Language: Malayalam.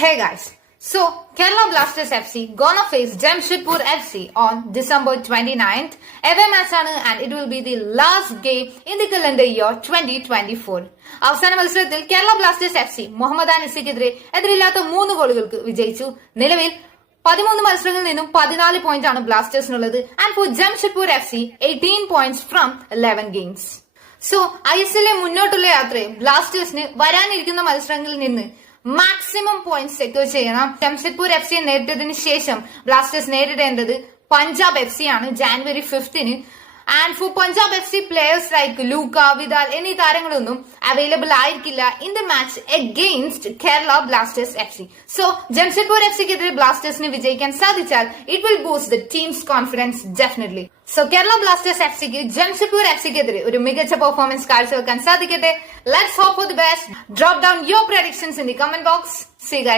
Hey guys, so Kerala Blasters FC gonna face Jamshedpur FC on December 29th. Away match ആണ് and it will be the last game in the calendar year 2024. അവസാന മത്സരത്തിൽ കേരള ബ്ലാസ്റ്റേഴ്സ് എഫ് സി മുഹമ്മദാൻ എസിക്കെതിരെ എതിരില്ലാത്ത 3 ഗോളുകൾക്ക് വിജയിച്ചു. നിലവിൽ 13 മത്സരങ്ങളിൽ നിന്നും 14 പോയിന്റ് ആണ് ബ്ലാസ്റ്റേഴ്സിനുള്ളത് and for Jamshedpur FC 18 points from 11 games. So ഐഎസ്എല്ലിലെ മുന്നോട്ടുള്ള യാത്രയിൽ ബ്ലാസ്റ്റേഴ്സിന് വരാനിരിക്കുന്ന മത്സരങ്ങളിൽ നിന്ന് മാക്സിമം പോയിന്റ് സെക്യൂർ ചെയ്യണം. ജംഷഡ്പൂർ എഫ് സിയെ നേരിട്ടതിനു ശേഷം ബ്ലാസ്റ്റേഴ്സ് നേരിടേണ്ടത് പഞ്ചാബ് എഫ് സി ആണ് January 5th. And for Punjab F C players like Luka, Vidal എന്നീ താരങ്ങളൊന്നും അവൈലബിൾ ആയിരിക്കില്ല in the match against Kerala Blasters F C. So Jamshedpur F സിക്കെതിരെ ബ്ലാസ്റ്റേഴ്സിന് വിജയിക്കാൻ സാധിച്ചാൽ it will boost the team's confidence definitely. So Kerala Blasters F സിക്ക് ജംഷഡ്പൂർ എഫ് സിക്കെതിരെ ഒരു മികച്ച പെർഫോമൻസ് കാഴ്ചവെക്കാൻ സാധിക്കട്ടെ. Let's hope for the best. Drop down your predictions in the comment box. See you guys.